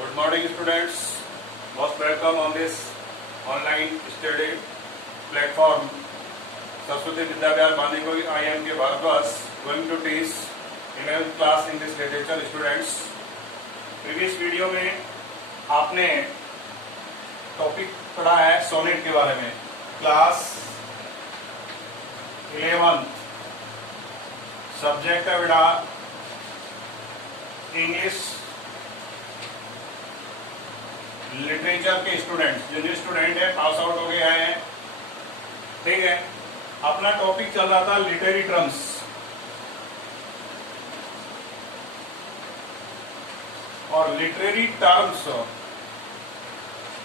Good morning, students. Most welcome on this online study platform. Saraswati Vidyavihar Bandingoi. I am K. Bharadwaj, going to teach 11th class English literature students. Previous video में आपने topic पढ़ा है sonnet के बारे में. Class 11 subject है बेटा English literature के स्टूडेंट्स. जो स्टूडेंट है पास आउट हो गए हैं, ठीक है. अपना टॉपिक चल रहा था लिटरेरी टर्म्स. और लिटरेरी टर्म्स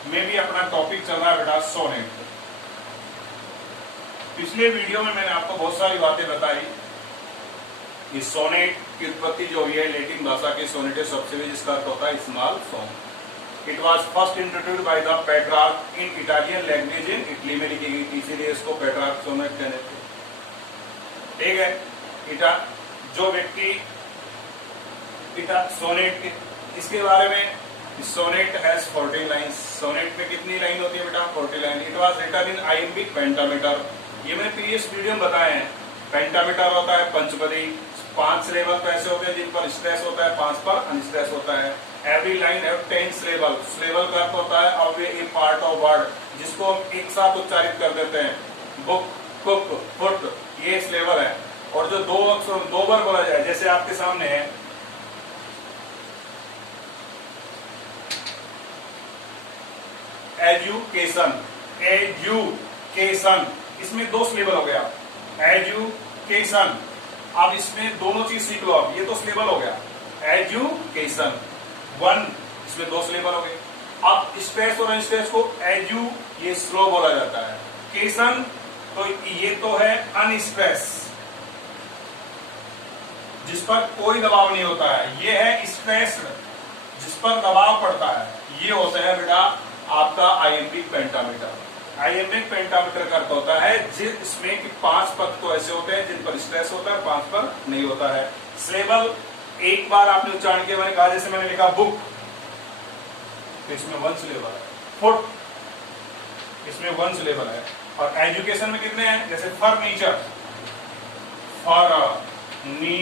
में भी अपना टॉपिक चल रहा है बेटा सोनेट. पिछले वीडियो में मैंने आपको बहुत सारी बातें बताई कि सोनेट की उत्पत्ति जो हुई है लैटिन भाषा के सोनेट शब्द से, जिसका अर्थ होता है small song. It was first introduced by the Petrarch in Italian language. In Italy में लिखी गई थी, इसीलिए इसको पेट्रार्क सोनेट कहते थे. ठीक है. जो व्यक्ति सोनेट, इसके बारे में सोनेट हैज 40 लाइन्स. सोनेट में कितनी लाइन होती है बेटा? 40 line. It was written in iambic pentameter. ये मैंने प्रीवियस वीडियो में बताए हैं. पेंटामीटर होता है पंचपदी. 5 सिलेबल तो ऐसे होते हैं जिन पर स्ट्रेस होता है, 5 पर अनस्ट्रेस होता है. Every line have 10 syllable. Syllable का अर्थ होता है obvious A part of word, जिसको हम एक साथ उच्चारित कर देते हैं. बुक, कुक, फुट, ये सिलेबल है. और जो दो बार बोला जाए, जैसे आपके सामने है एजुकेशन. एजुकेशन, इसमें 2 सिलेबल हो गया. एजुकेशन. अब इसमें दोनों चीज सीख लो. अब ये तो सिलेबल हो गया. एजुकेशन 1, इसमें 2 सिलेबल हो गए. अब स्ट्रेस और अनस्ट्रेस को एजू, ये स्लो बोला जाता है. केशन तो ये तो है अनस्ट्रेस, जिस पर कोई दबाव नहीं होता है. ये है स्ट्रेस, जिस पर दबाव पड़ता है. ये होता है बेटा आपका आइम्बिक पेंटामीटर. आइम्बिक पेंटामीटर का अर्थ होता है जिसमें कि 5 पद तो ऐसे होते हैं जिन पर स्ट्रेस होता है, 5 पर नहीं होता है. सिलेबल एक बार आपने उच्चारण किया, मैंने कहा जैसे मैंने लिखा बुक, तो इसमें 1 सिलेबल है. फुट, इसमें 1 सिलेबल है. और एजुकेशन में कितने हैं? जैसे फर्नीचर, फर्नीचर,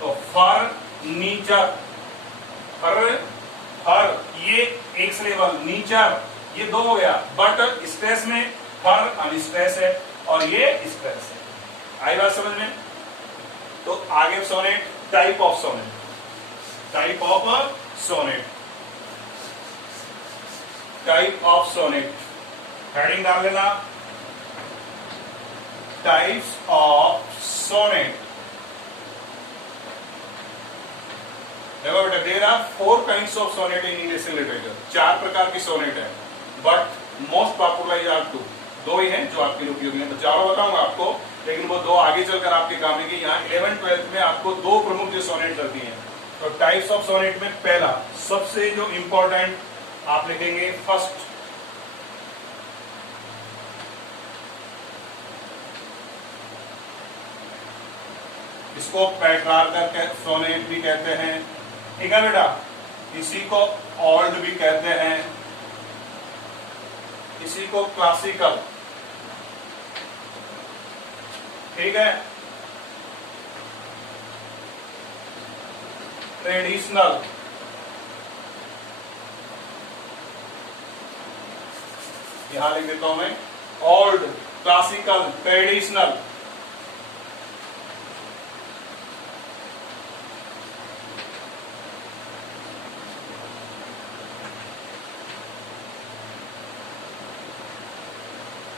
तो फर्नीचर, हर ये 1 सिलेबल. नीचर, ये 2 हो गया. बट स्ट्रेस में फर अनस्ट्रेस है और ये स्ट्रेस है. आई बात समझ में? तो आगे sonnet, type of sonnet. Type of sonnet, type of sonnet, heading डाल लेना. Types of sonnet. देखो बेटा, there are 4 kinds of sonnet in English literature. 4 प्रकार की सोनेट है, बट मोस्ट पॉपुलर आर 2 ही हैं जो आपके लिए उपयोगी हैं. तो 4 बताऊंगा आपको, लेकिन वो 2 आगे चलकर आपके काम में. यहाँ 11th-12th में आपको 2 प्रमुख जो सोनेट चलती हैं. तो टाइप्स ऑफ सोनेट में पहला सबसे जो इंपॉर्टेंट आप लिखेंगे फर्स्ट, इसको पेट्रार्क सोनेट भी कहते हैं. ठीक है बेटा. इसी को ओल्ड भी कहते हैं, इसी को क्लासिकल. ठीक है. ट्रेडिशनल, यहां लिख देता हूं मैं. Old, classical, traditional.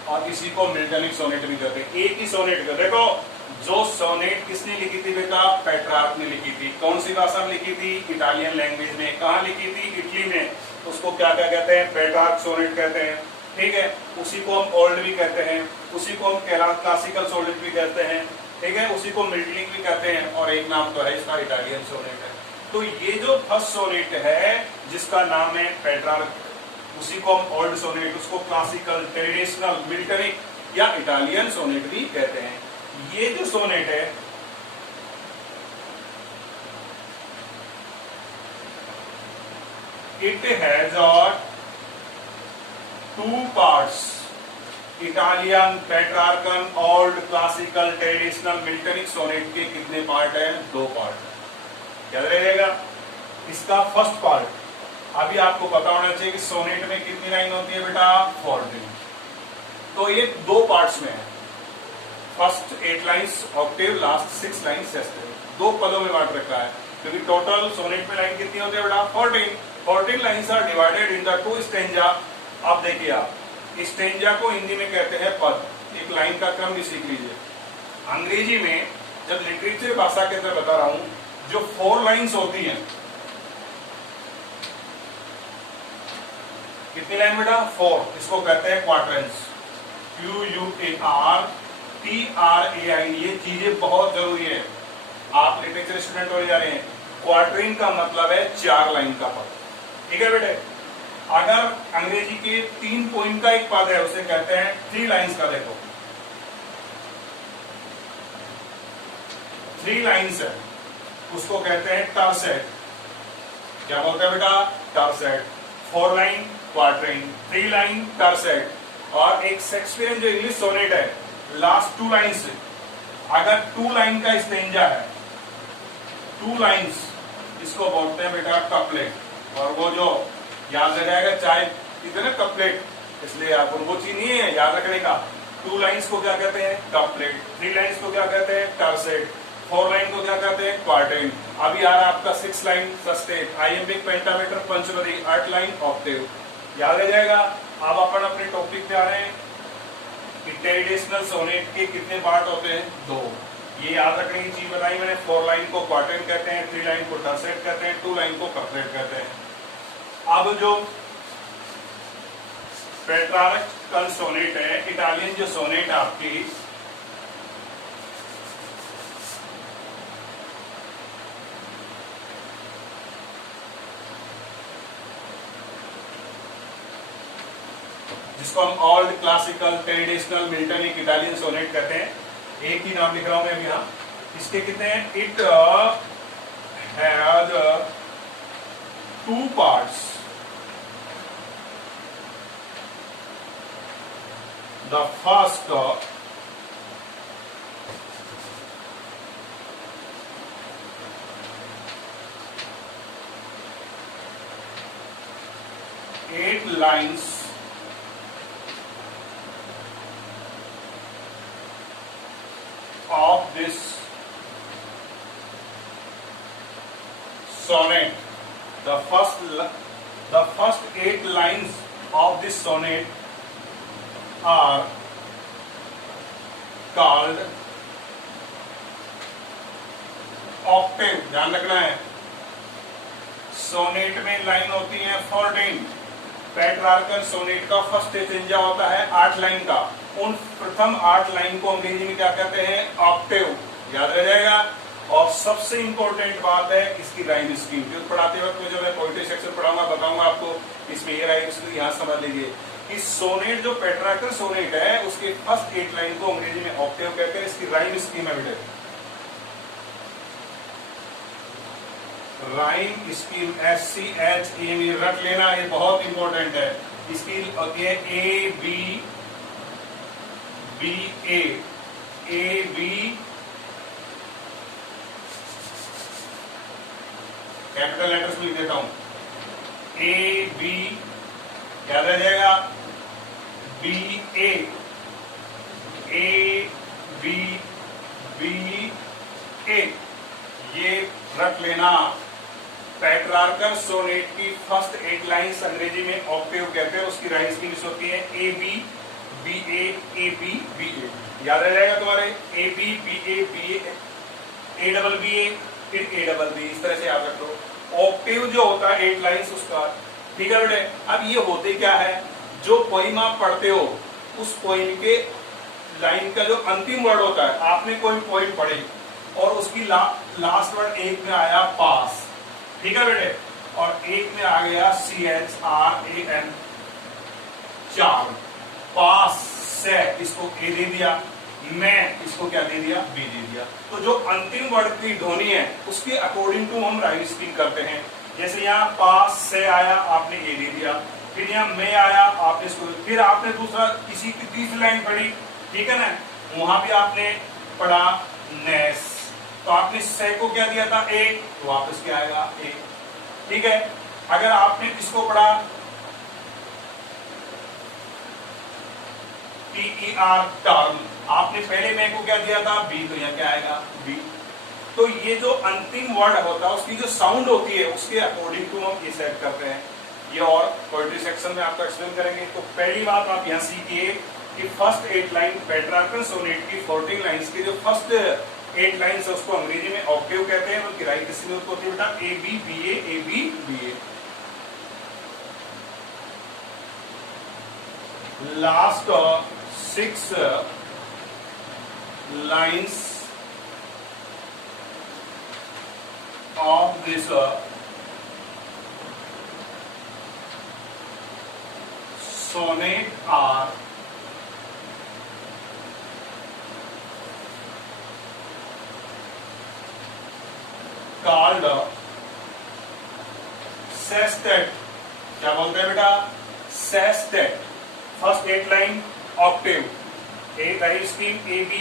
और इसी को मिल्टनिक सोनेट भी कहते हैं. एक ही सोनेट का देखो, जो सोनेट किसने लिखी थी बेटा? पेट्रार्क ने लिखी थी. कौन सी भाषा में लिखी थी? इटालियन लैंग्वेज में. कहां लिखी थी? इटली में. उसको क्या क्या कहते हैं? पेट्रार्क सोनेट कहते हैं. ठीक है. उसी को हम ओल्ड भी कहते हैं, उसी को हम क्लासिकल सोनेट भी कहते हैं. ठीक है. उसी को मिल्टनिक भी कहते हैं. और एक नाम तो है इसका इटालियन सोनेट है. तो ये जो फर्स्ट सोनेट है जिसका नाम है पेट्रार्क, उसी को हम ओल्ड सोनेट, उसको क्लासिकल, ट्रेडिशनल, मिल्टनिक या इटालियन सोनेट भी कहते हैं. ये जो सोनेट है it has two parts, Italian, Petrarchan, old, classical, traditional, Miltonic sonnet के कितने पार्ट है? 2 पार्ट। याद रहेगा। इसका फर्स्ट पार्ट अभी आपको पता होना चाहिए कि सोनेट में कितनी लाइन होती है बेटा? 14। तो ये 2 पार्ट्स में है। First 8 lines octave, last 6 lines sestet. 2 पदों में बांट रखा है, क्योंकि टोटल सोनेट में लाइन कितनी होती है बेटा? 14। 14 lines are divided in the 2 stanza. अब देखिए आप, स्टेंजा को हिंदी में कहते हैं पद। एक लाइन का क्रम भी सीख लीजिए। अंग्रेजी में जब लिटरेचर भाषा के अंदर बता रहा हूं, जो 4 लाइन्स होती हैं, कितनी लाइन बेटा? 4। इसको कहते हैं क्वार्टरन्स। QUARTRAI। ये चीजें बहुत जरूरी है। आप लिटरेचर स्टूडेंट हो जा रहे हैं। क्वार्टरिन का मतलब है 4 लाइन का पद। ठीक है बेटे। अगर अंग्रेजी के 3 पॉइंट का एक पद है, उसे कहते हैं 3 लाइन्स का। देखो 3 लाइन्स है, उसको कहते हैं टर्सेट। क्या बोलते हैं बेटा? टर्सेट। 4 लाइन क्वार्टरिन, 3 लाइन टर्सेट। और एक शेक्सपियरियन जो इंग्लिश सोनेट है, लास्ट 2 लाइन्स, अगर 2 लाइन का स्टेंजा है, 2 लाइन्स, इसको बोलते हैं बेटा कपलेट। और वो जो याद रख जाएगा, चाहे इतने कपलेट, इसलिए आपको वो चीज नहीं है याद रखने का। 2 लाइन्स को क्या कहते हैं? कपलेट। 3 लाइन्स को क्या कहते हैं? टर्सेट। 4 लाइन को क्या कहते हैं? क्वार्टेन। अभी आ रहा है आपका 6 लाइन सस्टेट, आइएम्बिक, पेंटामेटर, पंचमरी, 8 लाइन ऑक्टेव। याद रह जाएगा। अब अपन अपने टॉपिक पे आ रहे हैं कि ट्रेडिशनल सोनेट के कितने पार्ट होते हैं? 2। ये याद रखने की चीज बताई मैंने। 4 लाइन को क्वार्टेन कहते हैं, 3 लाइन को टर्सेट कहते हैं, 2 लाइन को कपलेट कहते हैं। अब जो पेट्रार्कन सोनेट है, इटालियन जो सोनेट आपकी, जिसको हम old, classical, traditional, Miltonic, Italian sonnet कहते हैं। एक ही नाम लिख रहा हूं मैं यहां। इसके कितने हैं? It has 2 parts. The first 8 lines of this sonnet, the first 8 lines of this sonnet are called octave। ध्यान रखना है, सोनेट में लाइन होती है 14। पेट्रार्कन सोनेट का फर्स्ट स्टेंजा होता है 8 लाइन का। उन प्रथम 8 लाइन को अंग्रेजी में क्या कहते हैं? ऑक्टेव। याद रह जाएगा। और सबसे इंपॉर्टेंट बात है इसकी राइम स्कीम। क्योंकि पढ़ाते वक्त में जब मैं पोइट्री सेक्शन पढ़ाऊंगा, बताऊंगा आपको, इसमें ये राइम स्कीम यहां समझ लीजिए कि सोनेट जो पेट्रार्कन सोनेट है, उसके फर्स्ट 8 लाइन को अंग्रेजी में ऑक्टेव कहते हैं। इसकी राइम स्कीम है बेटे, राइम स्कीम SCHA में रख लेना, ये बहुत इंपॉर्टेंट है। इसकी होती है ABBA, AB कैपिटल लेटर्स में लिख देता हूं, AB याद रह जाएगा, BA, ABBA, ये रख लेना। पेट्रार्कन सोनेट की फर्स्ट 8 लाइन्स अंग्रेजी में ऑक्टेव कहते हैं। उसकी राइम स्कीम होती है ABBA, ABBA। याद रह जाएगा तुम्हारे ABBA, ABBA, फिर ABB, इस तरह से याद रख लो। ऑक्टेव जो होता है 8 लाइन्स उसका, ठीक है बेटे। अब ये होते क्या है, जो पोइम आप पढ़ते हो उस पोइम के लाइन का जो अंतिम वर्ड होता है, आपने कोई पोइम पढ़ी और उसकी लास्ट वर्ड एक में आया पास, ठीक है बेटे, और एक में आ गया CHRAN, चार, पास से, इसको A दे दिया, मैं इसको क्या दे दिया? B दे दिया। तो जो अंतिम वर्ड की ध्वनि है उसके अकॉर्डिंग टू हम राइम स्कीम करते हैं। जैसे यहाँ पास से आया, आपने ए दे दिया, फिर यहाँ में आया, आपने इसको, फिर आपने दूसरा किसी की तीसरी लाइन पढ़ी, ठीक है ना, वहां भी आपने पढ़ा नेस, तो आपने से को क्या दिया था, ए, तो वापस क्या आएगा, ए, ठीक है। अगर आपने किसको पढ़ा TER टर्म, आपने पहले में को क्या दिया था, बी, तो यहाँ क्या आएगा, बी। तो ये जो अंतिम वर्ड होता है उसकी जो साउंड होती है उसके अकॉर्डिंग टू हम ये सेट करते हैं। ये और पोएट्री सेक्शन में आपको एक्सप्लेन करेंगे। तो पहली बात आप यहाँ सीखिए कि फर्स्ट 8 लाइन पेट्रार्कन सोनेट की 14 लाइंस की जो फर्स्ट 8 लाइंस है उसको अंग्रेजी में ऑक्टेव कहते हैं। उनकी राइट किसी में होती है बेटा, A B B A B B A. Last 6 lines of this sonnet are called sestet। क्या बोलते हैं बेटा, sestet। First 8 line octave, a rhyme scheme, A B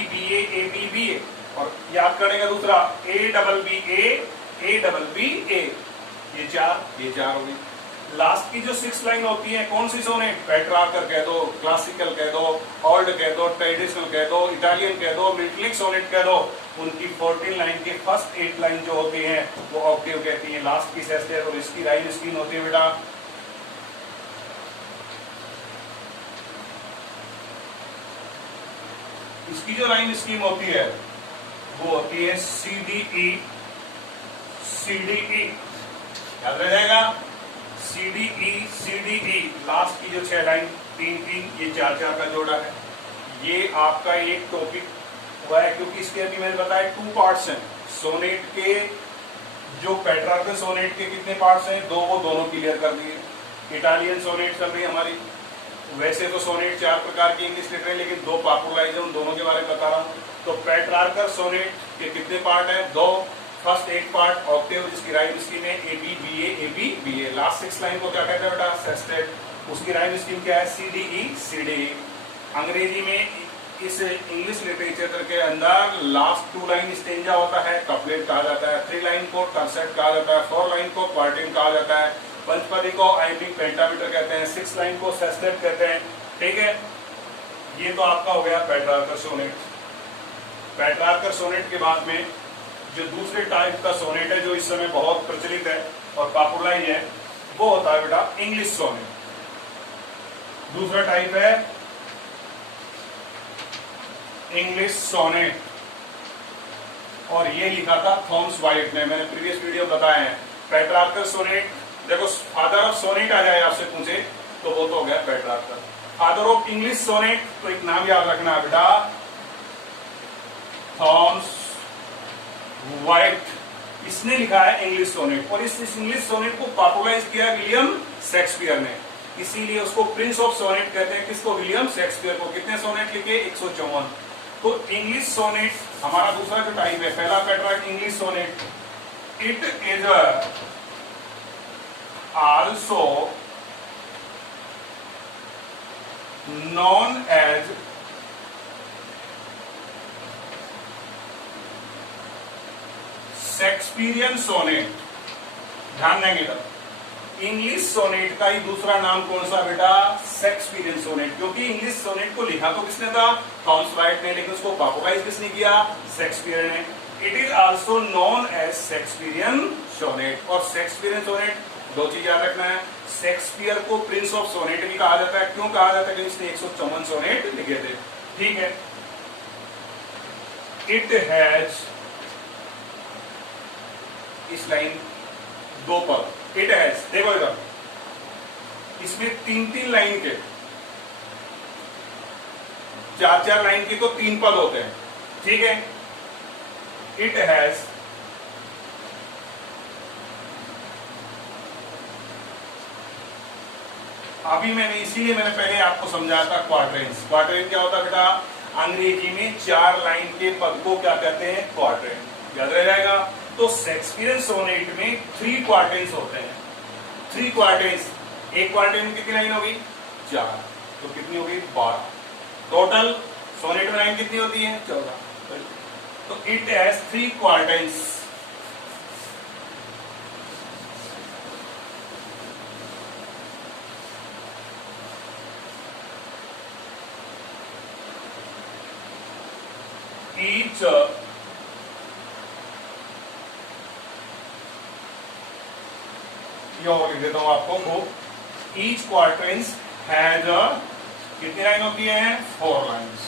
B A, और याद करेंगे दूसरा ए डबल बी ए, ये चार हो गई। लास्ट की जो 6 लाइन होती है कौन सी सोनेट, पेट्रार्कर कह दो, क्लासिकल कह दो, ओल्ड कह दो, ट्रेडिशनल कह दो, इटालियन कह दो, मिल्टलिक सोनेट कह दो, उनकी 14 लाइन के फर्स्ट 8 लाइन जो होती है वो ऑक्टेव कहती है। लास्ट की सेस्टेट और इसकी राइम स्कीम होती है बेटा, इसकी जो लाइन स्कीम होती है वो होती है CDE, याद रह जाएगा, CDE। लास्ट की जो 6 लाइन 3 ये 4 का जोड़ा है। ये आपका एक टॉपिक हुआ है क्योंकि इसके अभी मैंने बताया 2 पार्ट्स हैं सोनेट के। जो पेट्रार्कन सोनेट के कितने पार्ट्स हैं, 2, वो दोनों क्लियर कर दिए। इटालियन सोनेट चल रही है हमारी, वैसे तो सोनेट 4 प्रकार की इंग्लिश लिख रहे हैं लेकिन 2 पॉपुलराइज है, उन दोनों के बारे में बता रहा हूँ। तो पेट्रार्कर सोनेट के कितने पार्ट है, 2। फर्स्ट 1 पार्ट ऑक्टेव जिसकी राइम स्कीम है A B B A. Last 6 line को क्या कहते हैं बेटा, सेस्टेट, उसकी राइम स्कीम क्या है, CDE। अंग्रेजी में इस इंग्लिश लिटरेचर के अंदर लास्ट 2 लाइन स्टेंजा होता है, कपलेट कहा जाता है, 3 लाइन को टर्सेट कहा जाता है, 4 लाइन को क्वार्टिन कहा जाता है, पंचपदी को आइमिक पेंटामीटर कहते हैं, 6 लाइन को सेस्टेट कहते हैं, ठीक है। ये तो आपका हो गया पेट्रार्कर सोनेट। पेट्रार्कर सोनेट के बाद में जो दूसरे टाइप का सोनेट है जो इस समय बहुत प्रचलित है और पॉपुलराइज है वो होता है बेटा इंग्लिश सोनेट। दूसरा टाइप है इंग्लिश सोनेट और ये लिखा था थॉमस वाइट ने, मैंने प्रीवियस वीडियो बताया है। पेट्रार्कर सोनेट, देखो फादर ऑफ सोनेट आ जाए आपसे पूछे तो वो तो हो गया पेट्रार्कर। फादर ऑफ इंग्लिश सोनेट तो एक नाम याद रखना है बेटा, थॉमस वाइट, इसने लिखा है इंग्लिश सोनेट। और इस इंग्लिश सोनेट को पॉपुलराइज किया विलियम शेक्सपियर ने, इसीलिए उसको प्रिंस ऑफ सोनेट कहते हैं। किसको, विलियम शेक्सपियर को। कितने सोनेट लिखे, 154। तो इंग्लिश सोनेट हमारा दूसरा जो टाइप है, पहला Petrarch English sonnet, it is also known as Shakespearean sonnet. ध्यान देंगे तब इंग्लिश सोनेट का ही दूसरा नाम कौन सा बेटा, शेक्सपियरियन सोनेट। क्योंकि इंग्लिश सोनेट को लिखा तो किसने था, थॉमस वाइट ने, लेकिन उसको पॉपुलराइज किसने किया, शेक्सपियर ने। It is also known as Shakespearean sonnet. और शेक्सपियरियन सोनेट 2 चीज याद रखना है, शेक्सपियर को प्रिंस ऑफ सोनेट भी कहा जाता है। क्यों कहा जाता है, कि इसने 154 सोनेट लिखे थे, ठीक है। इट हैज, इस लाइन 2 पद, इट हैज, देखो इधर, इसमें 3 लाइन के, 4 लाइन के तो 3 पद होते हैं, ठीक है। इट हैज अभी इसीलिए मैंने पहले आपको समझाया था क्वाड्रेंस। क्वाड्रेन क्या होता है बेटा, अंग्रेजी में 4 लाइन के पद को क्या कहते हैं, क्वाड्रेन, याद रह जाएगा। तो तो शेक्सपियरियन सोनेट में 3 क्वार्टेंस होते हैं। 3 क्वार्टेंस, एक क्वार्टेन में कितनी लाइन होगी? 4, तो कितनी होगी? 12। टोटल सोनेट में लाइन कितनी होती है? 14। तो इट हैज 3 क्वार्टेंस। Each लिख देता हूं आपको बुक। ईच क्वार्टेंस हैज कितनी लाइन होती है? 4 लाइन्स।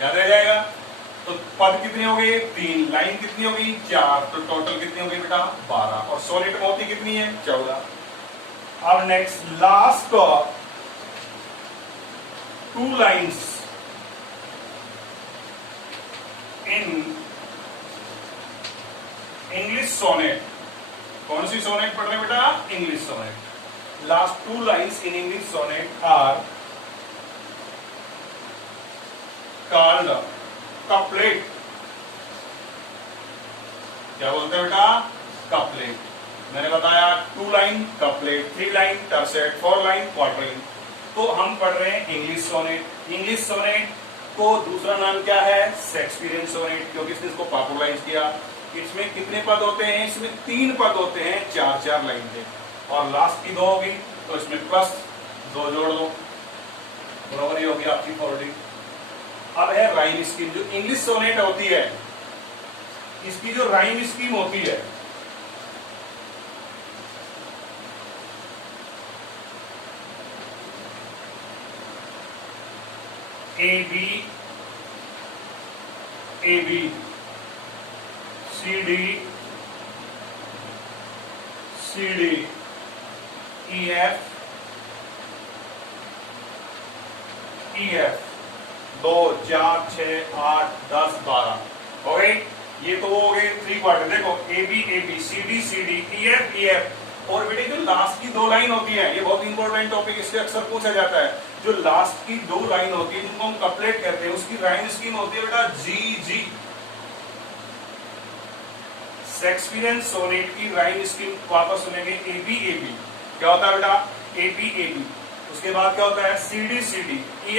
याद रह जाएगा। तो पद कितने हो गए? 3। लाइन कितनी होगी? 4। तो टोटल कितनी होगी बेटा? 12। और सोनेट में होती कितनी है? 14। अब next last 2 lines in English sonnet. कौन सी सोनेट पढ़ रहे हैं बेटा? English sonnet. Last 2 lines in English sonnet are called couplet. क्या बोलते हैं बेटा? कपलेट। मैंने बताया 2 line couplet, 3 line tercet, 4 line quatrain. तो हम पढ़ रहे हैं इंग्लिश सोनेट। इंग्लिश सोनेट को दूसरा नाम क्या है? शेक्सपियरियन सोनेट, क्योंकि इसने इसको पॉपुलराइज किया। इसमें कितने पद होते हैं? इसमें 3 पद होते हैं, 4-4 लाइन के, और लास्ट की 2 होगी, तो इसमें प्लस 2 जोड़ दो, बराबर ही होगी आपकी 40। अब है राइम स्कीम। जो इंग्लिश सोनेट होती है, इसकी जो राइम स्कीम होती है, A B C D E F 2, 4, 6, 8, 10, 12 हो गए। ये तो हो गए 3 क्वार्टर। देखो A B C D E F. और बेटे जो लास्ट की 2 लाइन होती है, ये बहुत इंपॉर्टेंट टॉपिक, इससे अक्सर पूछा जाता है। जो लास्ट की 2 लाइन होती है, जिनको हम कपलेट कहते हैं, उसकी राइम स्कीम होती है बेटा जी। शेक्सपियरियन सोनेट की राइम स्कीम वापस सुनेंगे। ए बी क्या होता है बेटा? A B. उसके बाद क्या होता है? C D E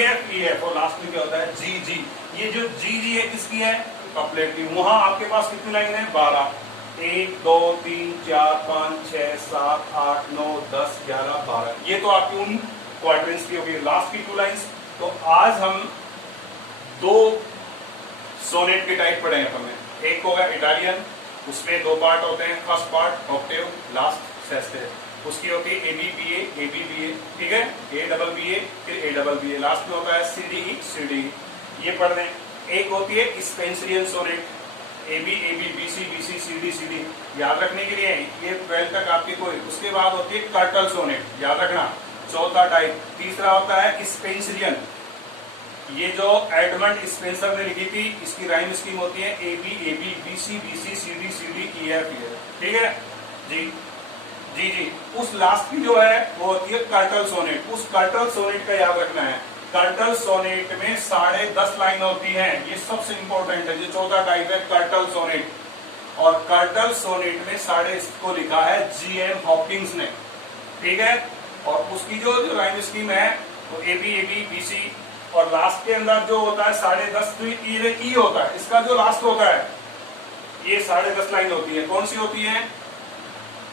F. और लास्ट में क्या होता है? जी। ये जो जी है किसकी है? कपलेट की। वहां आपके पास कितनी लाइन है? 12। 1, 2, 3, 4, 5, 6, 7, 8, 9, 10, 11, 12। ये तो आपकी उन क्वार्टरेंस की होगी। लास्ट की 2 लाइन्स। तो आज हम 2 सोनेट के टाइप पढ़ेंगे अपन। एक होगा इटालियन, उसमें 2 पार्ट होते हैं। First part octave, last sestet. उसकी होती है ए बी बी ए, ठीक है? ए डबल बी ए, फिर A double B A. Last में होता है सी डी। ये पढ़ लें। एक होती है Spenserian sonnet, A B B C C D. याद रखने के लिए ये 12 तक आपकी कोई। उसके बाद होती है कर्टल सोनेट, याद रखना, चौथा टाइप। तीसरा होता है स्पेंसरियन। ये जो एडमंड स्पेंसर ने लिखी थी, इसकी राइम स्कीम होती है A B B C C D E F. ठीक है जी। उस लास्ट की जो है वो होती है कर्टल सोनेट। उस कर्टल सोनेट का याद रखना है। कर्टल सोनेट में 10.5 लाइन होती है। ये सबसे इंपॉर्टेंट है। जो चौथा टाइप है कर्टल सोनेट, और कर्टल सोनेट में 10.5 को लिखा है G.M. हॉकिंस ने, ठीक है? और उसकी जो राइम स्कीम है वो ए बी सी, और लास्ट के अंदर जो होता है 10.5 ई होता है। इसका जो लास्ट होता है ये 10.5 लाइन होती है। कौन सी होती है?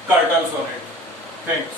Curtal sonnet. थैंक्स।